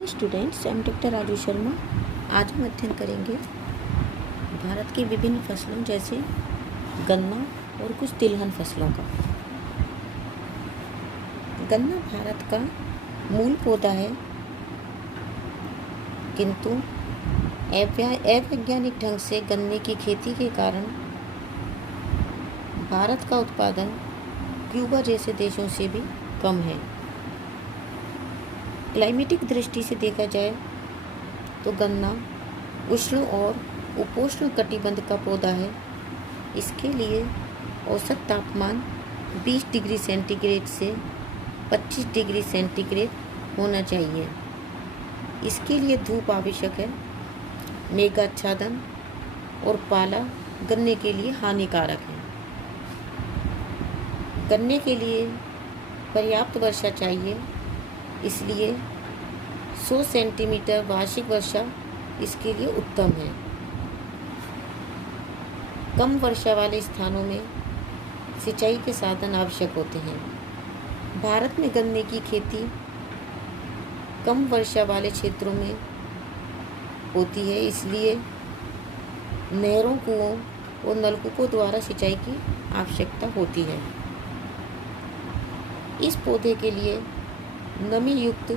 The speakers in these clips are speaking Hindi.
Students, I am doctor Raju Sharma. आज हम अध्ययन करेंगे भारत की विभिन्न फसलों जैसे गन्ना और कुछ तिलहन फसलों का। गन्ना भारत का मूल पौधा है, किंतु अवैज्ञानिक ढंग से गन्ने की खेती के कारण भारत का उत्पादन क्यूबा जैसे देशों से भी कम है। क्लाइमेटिक दृष्टि से देखा जाए तो गन्ना उष्ण और उपोष्ण कटिबंध का पौधा है। इसके लिए औसत तापमान 20 डिग्री सेंटीग्रेड से 25 डिग्री सेंटीग्रेड होना चाहिए। इसके लिए धूप आवश्यक है। मेघाच्छादन और पाला गन्ने के लिए हानिकारक है। गन्ने के लिए पर्याप्त वर्षा चाहिए, इसलिए 100 सेंटीमीटर वार्षिक वर्षा इसके लिए उत्तम है। कम वर्षा वाले स्थानों में सिंचाई के साधन आवश्यक होते हैं। भारत में गन्ने की खेती कम वर्षा वाले क्षेत्रों में होती है, इसलिए नहरों, कुओं और नलकूपों द्वारा सिंचाई की आवश्यकता होती है। इस पौधे के लिए नमी युक्त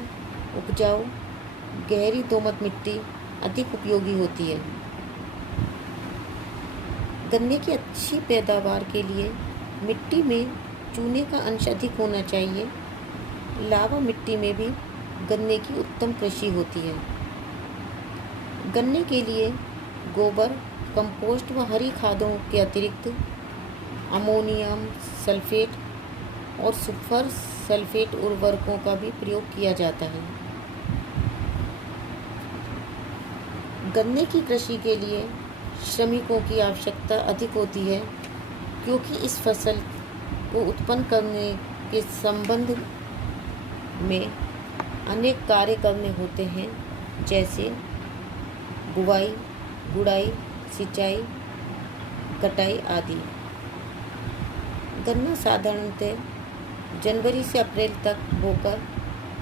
उपजाऊ गहरी दोमट मिट्टी अधिक उपयोगी होती है। गन्ने की अच्छी पैदावार के लिए मिट्टी में चूने का अंश अधिक होना चाहिए। लावा मिट्टी में भी गन्ने की उत्तम कृषि होती है। गन्ने के लिए गोबर, कंपोस्ट व हरी खादों के अतिरिक्त अमोनियम सल्फेट और सुपर सल्फेट उर्वरकों का भी प्रयोग किया जाता है। गन्ने की कृषि के लिए श्रमिकों की आवश्यकता अधिक होती है, क्योंकि इस फसल को उत्पन्न करने के संबंध में अनेक कार्य करने होते हैं, जैसे बुवाई, गुड़ाई, सिंचाई, कटाई आदि। गन्ना साधारणतः जनवरी से अप्रैल तक बोकर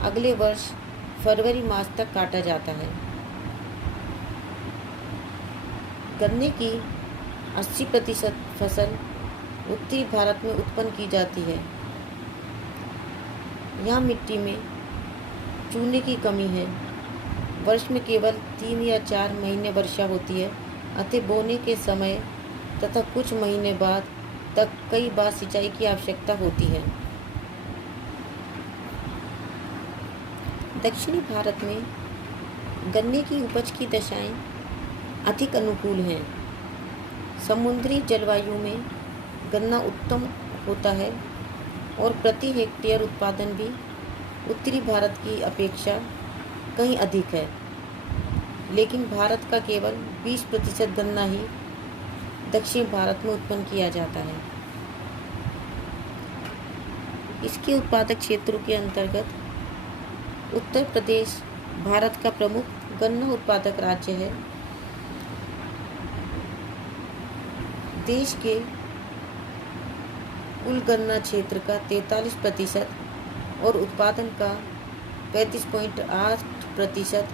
अगले वर्ष फरवरी मास तक काटा जाता है। गन्ने की 80% फसल उत्तरी भारत में उत्पन्न की जाती है। यहाँ मिट्टी में चूने की कमी है। वर्ष में केवल 3 या 4 महीने वर्षा होती है, अतः बोने के समय तथा कुछ महीने बाद तक कई बार सिंचाई की आवश्यकता होती है। दक्षिणी भारत में गन्ने की उपज की दशाएं अधिक अनुकूल हैं। समुद्री जलवायु में गन्ना उत्तम होता है और प्रति हेक्टेयर उत्पादन भी उत्तरी भारत की अपेक्षा कहीं अधिक है, लेकिन भारत का केवल 20% गन्ना ही दक्षिण भारत में उत्पन्न किया जाता है। इसके उत्पादक क्षेत्रों के अंतर्गत उत्तर प्रदेश भारत का प्रमुख गन्ना उत्पादक राज्य है। देश के कुल गन्ना क्षेत्र का 43% और उत्पादन का 35.8%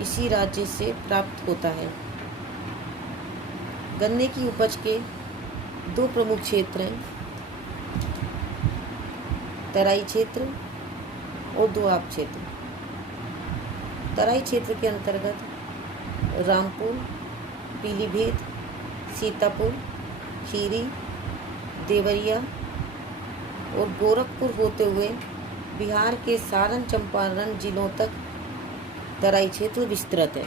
इसी राज्य से प्राप्त होता है। गन्ने की उपज के 2 प्रमुख क्षेत्र हैं, तराई क्षेत्र और दोआब क्षेत्र। तराई क्षेत्र के अंतर्गत रामपुर, पीलीभीत, सीतापुर, खीरी, देवरिया और गोरखपुर होते हुए बिहार के सारण, चंपारण जिलों तक तराई क्षेत्र विस्तृत है।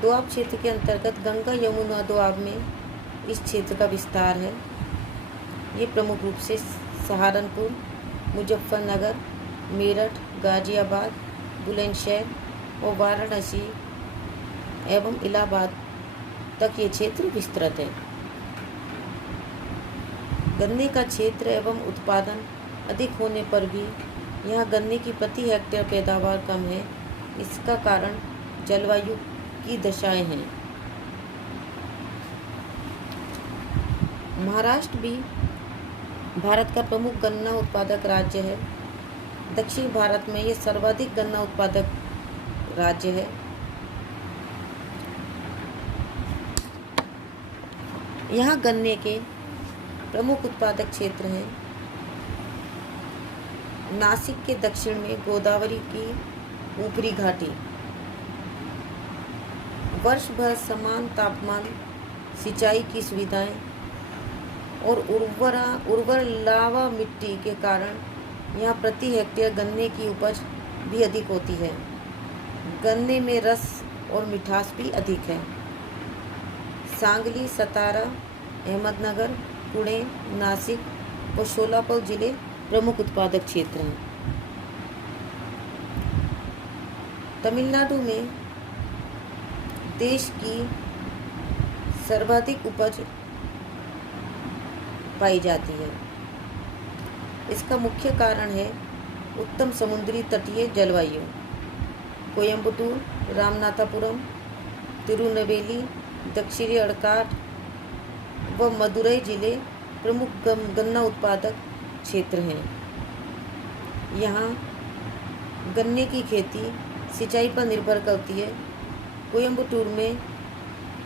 दोआब क्षेत्र के अंतर्गत गंगा यमुना दोआब में इस क्षेत्र का विस्तार है। ये प्रमुख रूप से सहारनपुर, मुजफ्फरनगर, मेरठ, गाजियाबाद, बुलंदशहर और वाराणसी एवं इलाहाबाद तक ये क्षेत्र विस्तृत है। गन्ने का क्षेत्र एवं उत्पादन अधिक होने पर भी यहाँ गन्ने की प्रति हेक्टेयर पैदावार कम है। इसका कारण जलवायु की दशाएं हैं। महाराष्ट्र भी भारत का प्रमुख गन्ना उत्पादक राज्य है। दक्षिण भारत में ये सर्वाधिक गन्ना उत्पादक राज्य है। यहाँ गन्ने के प्रमुख उत्पादक क्षेत्र हैं नासिक के दक्षिण में गोदावरी की ऊपरी घाटी, वर्ष भर समान तापमान, सिंचाई की सुविधाएं और उर्वर लावा मिट्टी के कारण यहाँ प्रति हेक्टेयर गन्ने की उपज भी अधिक होती है। गन्ने में रस और मिठास भी अधिक है। सांगली, सतारा, अहमदनगर, पुणे, नासिक और सोलापुर जिले प्रमुख उत्पादक क्षेत्र हैं। तमिलनाडु में देश की सर्वाधिक उपज पाई जाती है। इसका मुख्य कारण है उत्तम समुद्री तटीय जलवायु। कोयम्बटूर, रामनाथपुरम, तिरुनेलवेली, दक्षिणी अड़काट व मदुरई जिले प्रमुख गन्ना उत्पादक क्षेत्र हैं। यहाँ गन्ने की खेती सिंचाई पर निर्भर करती है। कोयम्बटूर में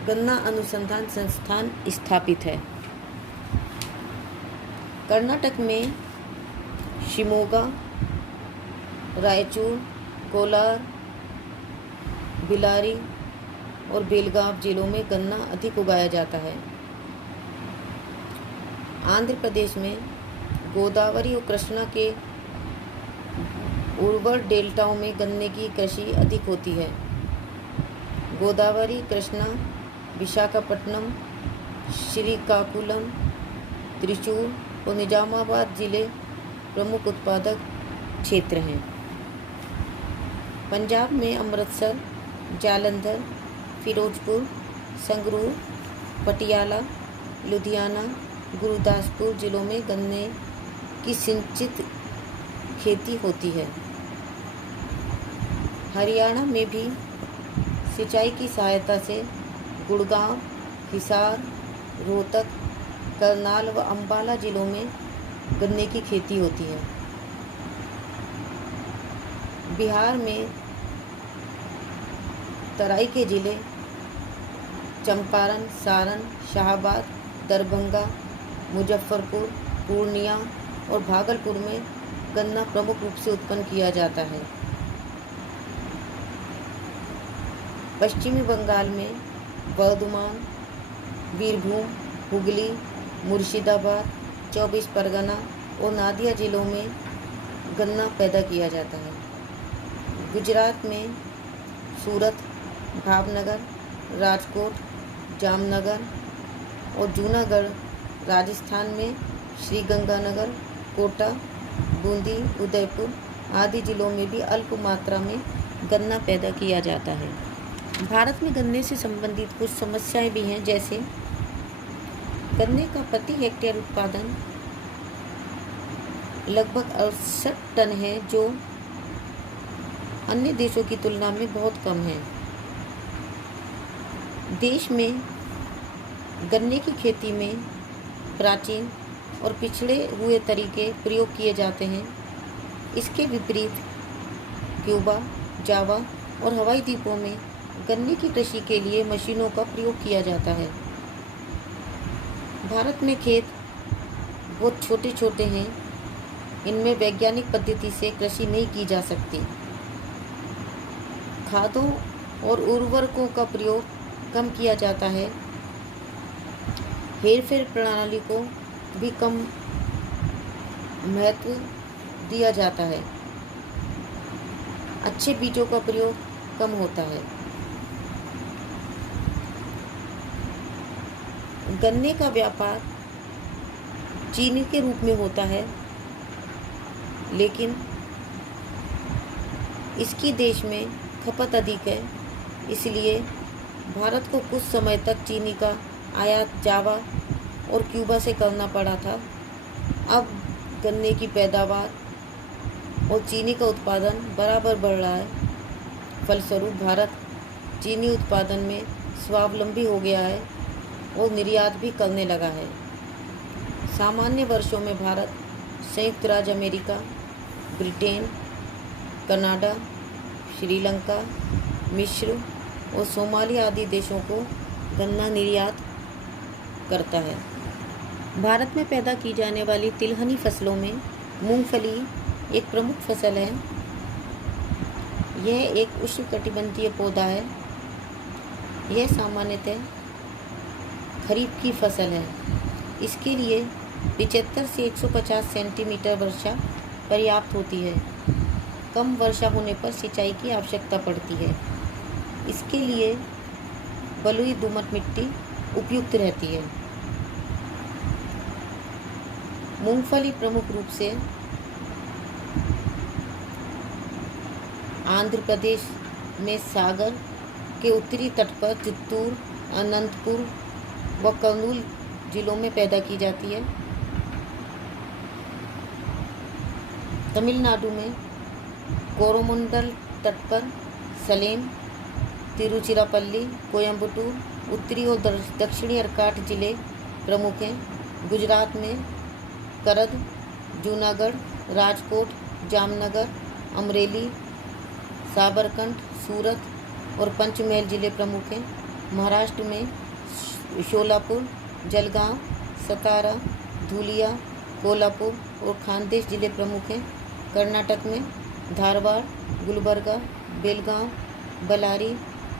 गन्ना अनुसंधान संस्थान स्थापित है। कर्नाटक में शिमोगा, रायचूर, कोलार, बिलारी और बेलगाव जिलों में गन्ना अधिक उगाया जाता है। आंध्र प्रदेश में गोदावरी और कृष्णा के उर्वर डेल्टाओं में गन्ने की कृषि अधिक होती है। गोदावरी, कृष्णा, विशाखापट्टनम, श्रीकाकुलम, त्रिचूर और निजामाबाद जिले प्रमुख उत्पादक क्षेत्र हैं। पंजाब में अमृतसर, जालंधर, फिरोजपुर, संगरूर, पटियाला, लुधियाना, गुरदासपुर जिलों में गन्ने की सिंचित खेती होती है। हरियाणा में भी सिंचाई की सहायता से गुड़गांव, हिसार, रोहतक, करनाल व अंबाला जिलों में गन्ने की खेती होती है। बिहार में तराई के जिले चंपारण, सारण, शाहाबाद, दरभंगा, मुजफ्फरपुर, पूर्णिया और भागलपुर में गन्ना प्रमुख रूप से उत्पन्न किया जाता है। पश्चिमी बंगाल में वर्धमान, बीरभूम, हुगली, मुर्शिदाबाद, 24 परगना और नादिया जिलों में गन्ना पैदा किया जाता है। गुजरात में सूरत, भावनगर, राजकोट, जामनगर और जूनागढ़, राजस्थान में श्रीगंगानगर, कोटा, बूंदी, उदयपुर आदि जिलों में भी अल्प मात्रा में गन्ना पैदा किया जाता है। भारत में गन्ने से संबंधित कुछ समस्याएं भी हैं, जैसे गन्ने का प्रति हेक्टेयर उत्पादन लगभग 68 टन है, जो अन्य देशों की तुलना में बहुत कम है। देश में गन्ने की खेती में प्राचीन और पिछड़े हुए तरीके प्रयोग किए जाते हैं। इसके विपरीत क्यूबा, जावा और हवाई द्वीपों में गन्ने की कृषि के लिए मशीनों का प्रयोग किया जाता है। भारत में खेत बहुत छोटे छोटे हैं, इनमें वैज्ञानिक पद्धति से कृषि नहीं की जा सकती। खादों और उर्वरकों का प्रयोग कम किया जाता है। हेरफेर प्रणाली को भी कम महत्व दिया जाता है। अच्छे बीजों का प्रयोग कम होता है। गन्ने का व्यापार चीनी के रूप में होता है, लेकिन इसकी देश में खपत अधिक है, इसलिए भारत को कुछ समय तक चीनी का आयात जावा और क्यूबा से करना पड़ा था। अब गन्ने की पैदावार और चीनी का उत्पादन बराबर बढ़ रहा है। फलस्वरूप भारत चीनी उत्पादन में स्वावलंबी हो गया है और निर्यात भी करने लगा है। सामान्य वर्षों में भारत संयुक्त राज्य अमेरिका, ब्रिटेन, कनाडा, श्रीलंका, मिस्र और सोमालिया आदि देशों को गन्ना निर्यात करता है। भारत में पैदा की जाने वाली तिलहनी फसलों में मूंगफली एक प्रमुख फसल है। यह एक उष्णकटिबंधीय पौधा है। यह सामान्यतः खरीफ की फसल है। इसके लिए 75 से 150 सेंटीमीटर वर्षा पर्याप्त होती है। कम वर्षा होने पर सिंचाई की आवश्यकता पड़ती है। इसके लिए बलुई दोमट मिट्टी उपयुक्त रहती है। मूंगफली प्रमुख रूप से आंध्र प्रदेश में सागर के उत्तरी तट पर चित्तूर, अनंतपुर व कर्नूल जिलों में पैदा की जाती है। तमिलनाडु में कोरोमंडल तट पर सलेम, तिरुचिरापल्ली, कोयम्बटूर, उत्तरी और दक्षिणी अर्काट जिले प्रमुख हैं। गुजरात में करद, जूनागढ़, राजकोट, जामनगर, अमरेली, साबरकंठ, सूरत और पंचमहल जिले प्रमुख हैं। महाराष्ट्र में शोलापुर, जलगांव, सतारा, धुलिया, कोल्हापुर और खानदेश जिले प्रमुख हैं। कर्नाटक में धारवाड़, गुलबर्गा, बेलगांव, बलारी,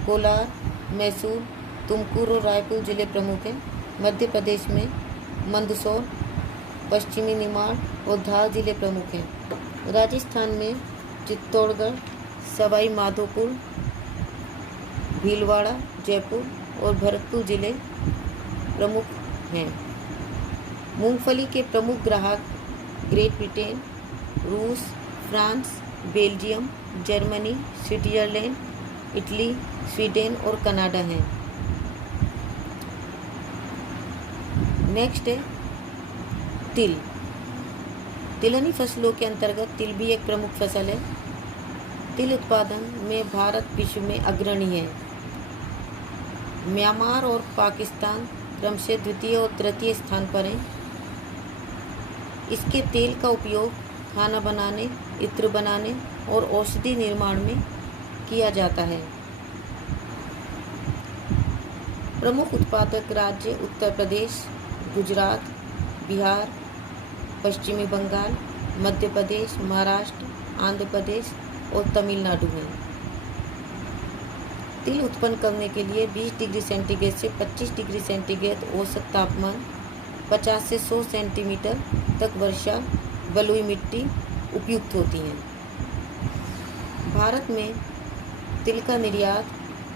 कोलार, मैसूर, तुमकुर और रायपुर जिले प्रमुख हैं। मध्य प्रदेश में मंदसौर, पश्चिमी निमाड़ और धार जिले प्रमुख हैं। राजस्थान में चित्तौड़गढ़, सवाई माधोपुर, भीलवाड़ा, जयपुर और भरतपुर जिले प्रमुख हैं। मूंगफली के प्रमुख ग्राहक ग्रेट ब्रिटेन, रूस, France, Belgium, Germany, Switzerland, Italy, Sweden और कनाडा हैं। नेक्स्ट है तिल। तिलहनी फसलों के अंतर्गत तिल भी एक प्रमुख फसल है। तिल उत्पादन में भारत विश्व में अग्रणी है। म्यांमार और पाकिस्तान क्रमशः द्वितीय और तृतीय स्थान पर हैं। इसके तेल का उपयोग खाना बनाने, इत्र बनाने और औषधि निर्माण में किया जाता है। प्रमुख उत्पादक राज्य उत्तर प्रदेश, गुजरात, बिहार, पश्चिमी बंगाल, मध्य प्रदेश, महाराष्ट्र, आंध्र प्रदेश और तमिलनाडु हैं। तिल उत्पन्न करने के लिए 20 डिग्री सेंटीग्रेड से 25 डिग्री सेंटीग्रेड औसत तापमान, 50 से 100 सेंटीमीटर तक वर्षा, बलुई मिट्टी उपयुक्त होती हैं। भारत में तिल का निर्यात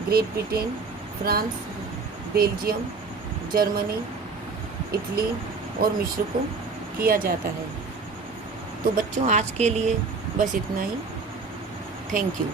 great Britain, France, Belgium, Germany, Italy और मिस्र को किया जाता है। तो बच्चों, आज के लिए बस इतना ही। Thank you.